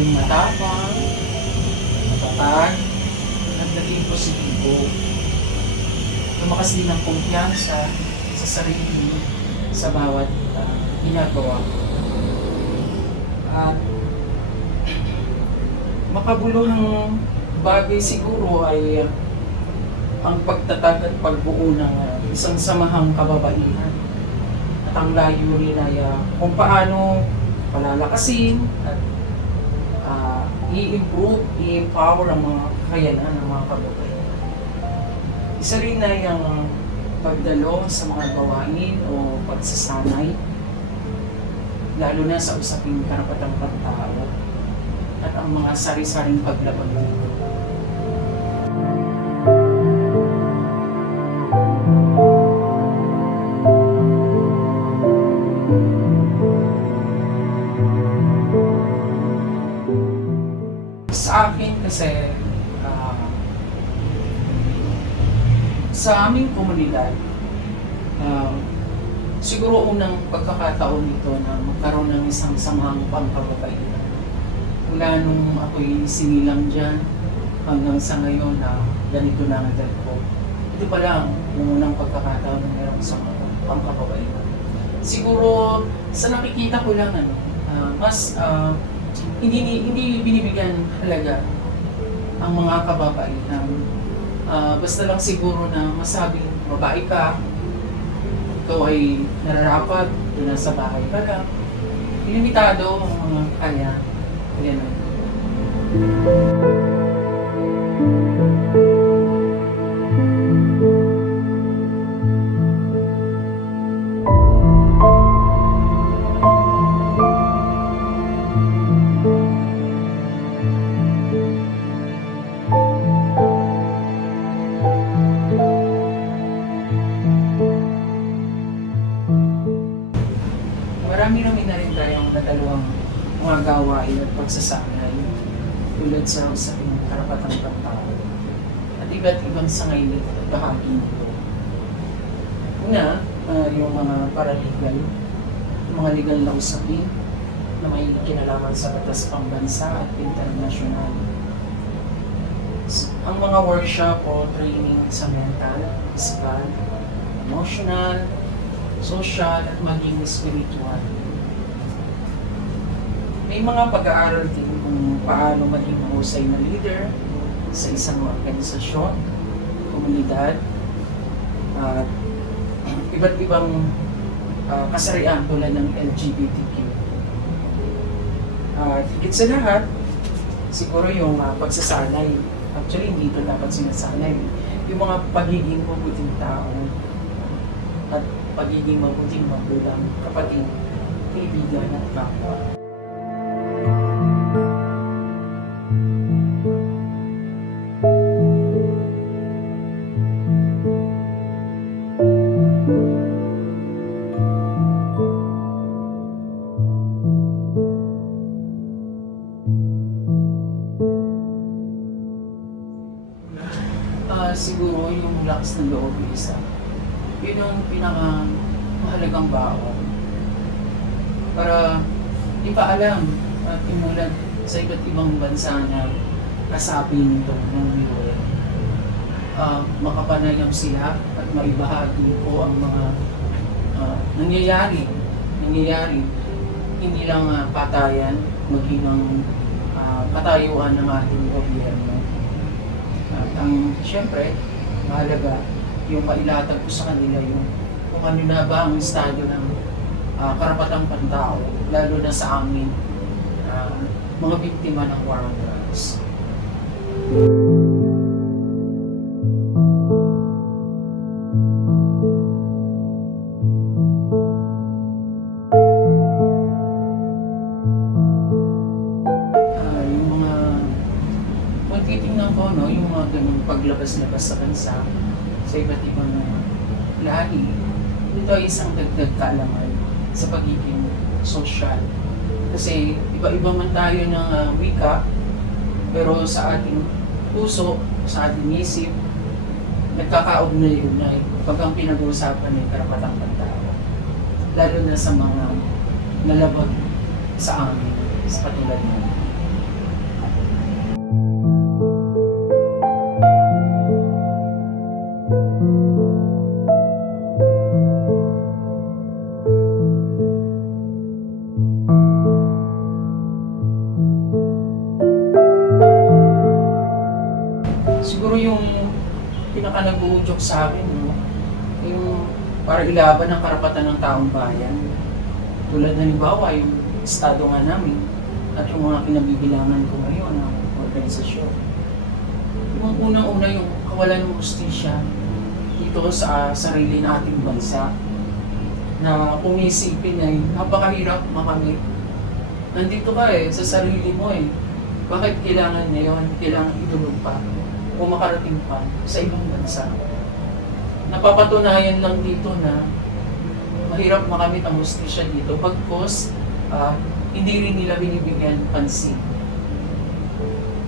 naging matapang, matatag, at naging positibo. Lumakas din ang kumpiyansa sa sarili sa bawat ginagawa. At makabuluhang bagay siguro ay ang pagtatag at pagbuo ng isang samahang kababaihan. At ang layunin ay kung paano palalakasin at i-improve, i-empower ang mga kakayanan ng mga kababaihan. Isa rin ay ang pagdalo sa mga gawain o pagsasanay, lalo na sa usaping karapatang pantao at ang mga sari-saring paglaban nito. Sa akin kasi, sa aming komunidad, siguro unang pagkakataon nito na magkaroon ng isang samahang pangkababaihan. Mula nung ako'y sinilang dyan hanggang sa ngayon na ganito na ang edad ko. Ito pa lang yung unang pagkakataon na mayroong isang pangkababaihan. Siguro sa nakikita ko lang mas hindi binibigyan halaga ang mga kababaihan. Basta lang siguro na masabing babae ka, ikaw ay nararapat, doon sa bahay ka lang. Limitado ang mga kaya. Ganun. Marami na rin tayong nadalawang mga gawain at pagsasanay tulad sa usaping karapatang pantao at iba't ibang sangay nito at bahagi nito. Una, yung mga paralegal, yung mga legal na usapin na may kinalaman sa batas pambansa at internasyonal. Ang mga workshop o training sa mental, physical, emotional, social at maging spiritual. May mga pag-aaral din kung paano maging mahusay na leader sa isang organisasyon, komunidad, at iba't ibang kasarian tulad ng LGBTQ. At higit sa lahat, siguro yung pagsasanay. Actually, hindi ito dapat sinasanay. Yung mga pagiging mabuting tao at pagiging mabuting magulang, kapatid, kaibigan at kapwa. Siguro yung lakas ng loob isa. Yun yung pinaka-mahalagang baon. Para ipaalam at imulat sa iba't ibang bansa na kasabi nito ng Miyore. Makapanayam sila at maibahagi ko ang mga nangyayari. Hindi lang patayan, maging ang katayuan ng ating gobyerno. At siyempre, mahalaga yung mailatag ko sa kanila yung kung ano na ba ang estado ng karapatang pantao, lalo na sa amin, mga biktima ng war on drugs. Titingnan ko, yung mga ganung paglabas-labas sa bansa sa iba't ibang lahi. Ito ay isang dagdag kaalaman sa pagiging sosyal. Kasi iba-iba man tayo ng wika, pero sa ating puso, sa ating isip, nagkakaugnay-ugnay pag ang pinag-uusapan ay karapatang pantao. Lalo na sa mga nalabag sa amin, sa katulad namin. siguro yung pinaka nag-uudyok sa akin, no? Yung para ilaban ang karapatan ng taong bayan. Tulad halimbawa, yung estado nga namin at yung mga kinabibilangan ko ngayon ng organisasyon. Yung unang-una yung kawalan ng hustisya dito sa sarili nating bansa na kung isipin ay napakahirap makamit. Nandito ka sa sarili mo Bakit kailangan ngayon, kailangan itulog pa o makarating pa sa ibang bansa? Napapatunayan lang dito na mahirap makamit ang hustisya dito pagkos hindi rin nila binibigyan pansin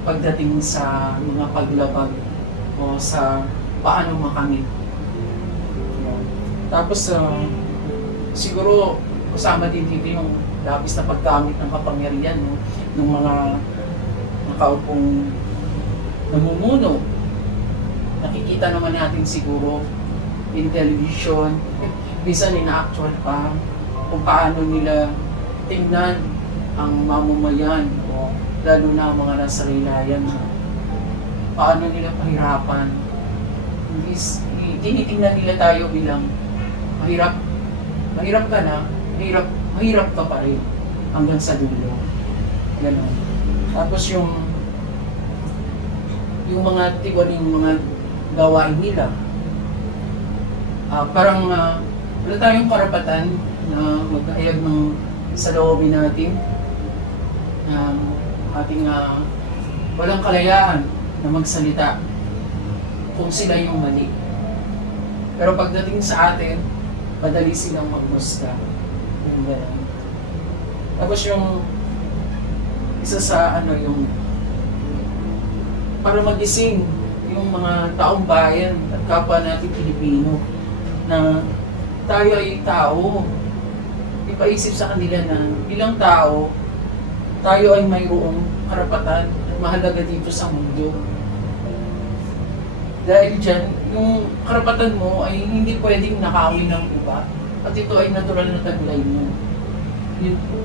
pagdating sa mga paglabag o sa paano makamit. Tapos siguro kasama din dito yung labis na paggamit ng kapangyarihan ng mga nakaupong namumuno. Nakikita naman natin siguro in television, minsan ina-actual pa kung paano nila tingnan ang mamamayan o lalo na ang mga nasa laylayan. Paano nila pahirapan. Tinitingnan nila tayo bilang mahirap ka na, mahirap ka pa rin hanggang sa dulo. Ganon. Tapos yung mga tiwaling mga gawain nila, parang wala tayong karapatan na magkahayag ng saloobin natin ating walang kalayaan na magsalita kung sila yung mali. Pero pagdating sa atin, madali silang magmusga. Tapos yung isa sa yung para magising yung mga taong bayan at kapwa natin Pilipino na tayo ay tao. Ipaisip sa kanila na bilang tao, tayo ay mayroong karapatan at mahalaga dito sa mundo. Dahil dyan, yung karapatan mo ay hindi pwedeng nakawin ng iba at ito ay natural na taglay mo. Yun po.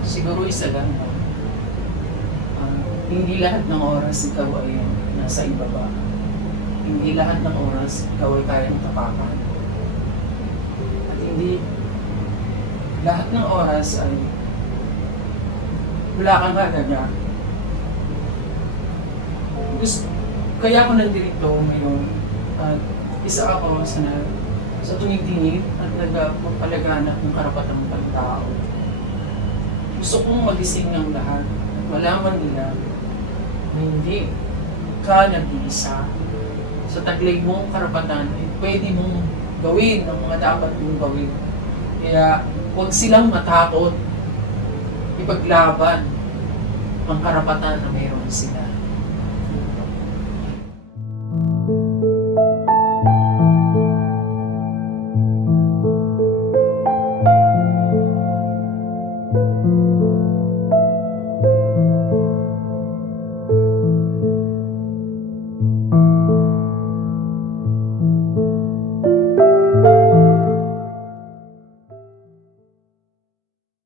Siguro isa lang. Hindi lahat ng oras ikaw ay nasa ibaba. Hindi lahat ng oras ikaw ay kayang tapakan. At hindi lahat ng oras ay wala kang kagaga. Kaya ako nandito ngayon at isa ako sa tumitingin at nagpapalaganap ng karapatang pagtao. Gusto kong magising ng lahat at malaman nila na hindi ka nag-iisa. Sa taglay mong karapatan, pwede mong gawin ang mga dapat mong gawin. Kaya huwag silang matakot ipaglaban ang karapatan na mayroon sila.